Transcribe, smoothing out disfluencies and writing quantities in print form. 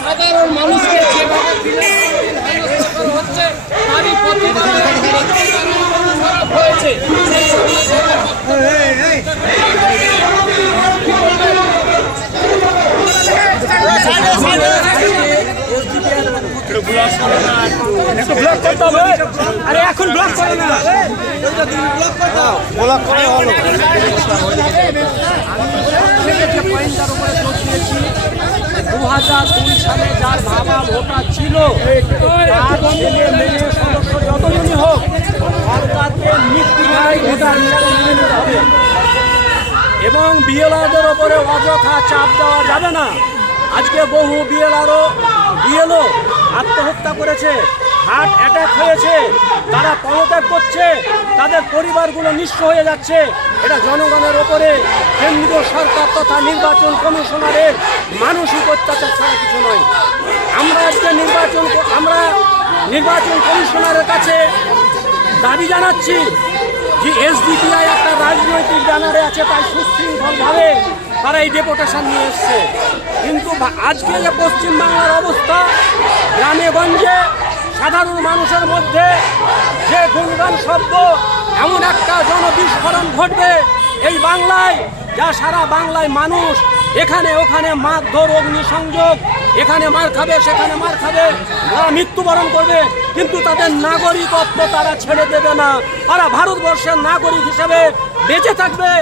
সাধারণ মানুষকে যেভাবে হচ্ছে তারই হয়েছে। আরে এখন ব্লক করে না, ব্লক করে হলো। 2002 সালে যার বাবা ভোটার ছিল তার ছেলে মেয়ে সদস্য যতজনই হোক সরকারকে নির্দ্বিধায় ভোটার হিসাবে মেনে নিতে হবে এবং বিএলওদের ওপরে অযথা চাপ দেওয়া যাবে না। আজকে বহু বিএলও আত্মহত্যা করেছে, হার্ট অ্যাটাক হয়েছে, তারা পদত্যাগ করছে, তাদের পরিবারগুলো নিঃস্ব হয়ে যাচ্ছে। এটা জনগণের ওপরে কেন্দ্রীয় সরকার তথা নির্বাচন কমিশনারের মানসিক অত্যাচার ছাড়া কিছু নয়। আমরা আজকে নির্বাচন কমিশনারের কাছে দাবি জানাচ্ছি যে এসডিপিআই একটা রাজনৈতিক ব্যানারে আছে, তাই সুশৃঙ্খলভাবে তারা এই ডেপুটেশন নিয়ে এসছে। কিন্তু আজকে যে পশ্চিমবাংলার অবস্থা, গ্রামে গঞ্জে সাধারণ মানুষের মধ্যে যে গুণগান শব্দ, এমন একটা জনবিস্ফোরণ ঘটবে এই বাংলায়, যা সারা বাংলায় মানুষ এখানে ওখানে মারধর, অগ্নিসংযোগ, এখানে মার খাবে সেখানে মার খাবে, তারা মৃত্যুবরণ করবে, কিন্তু তাদের নাগরিকত্ব তারা ছেড়ে দেবে না। তারা ভারতবর্ষের নাগরিক হিসেবে বেঁচে থাকবে।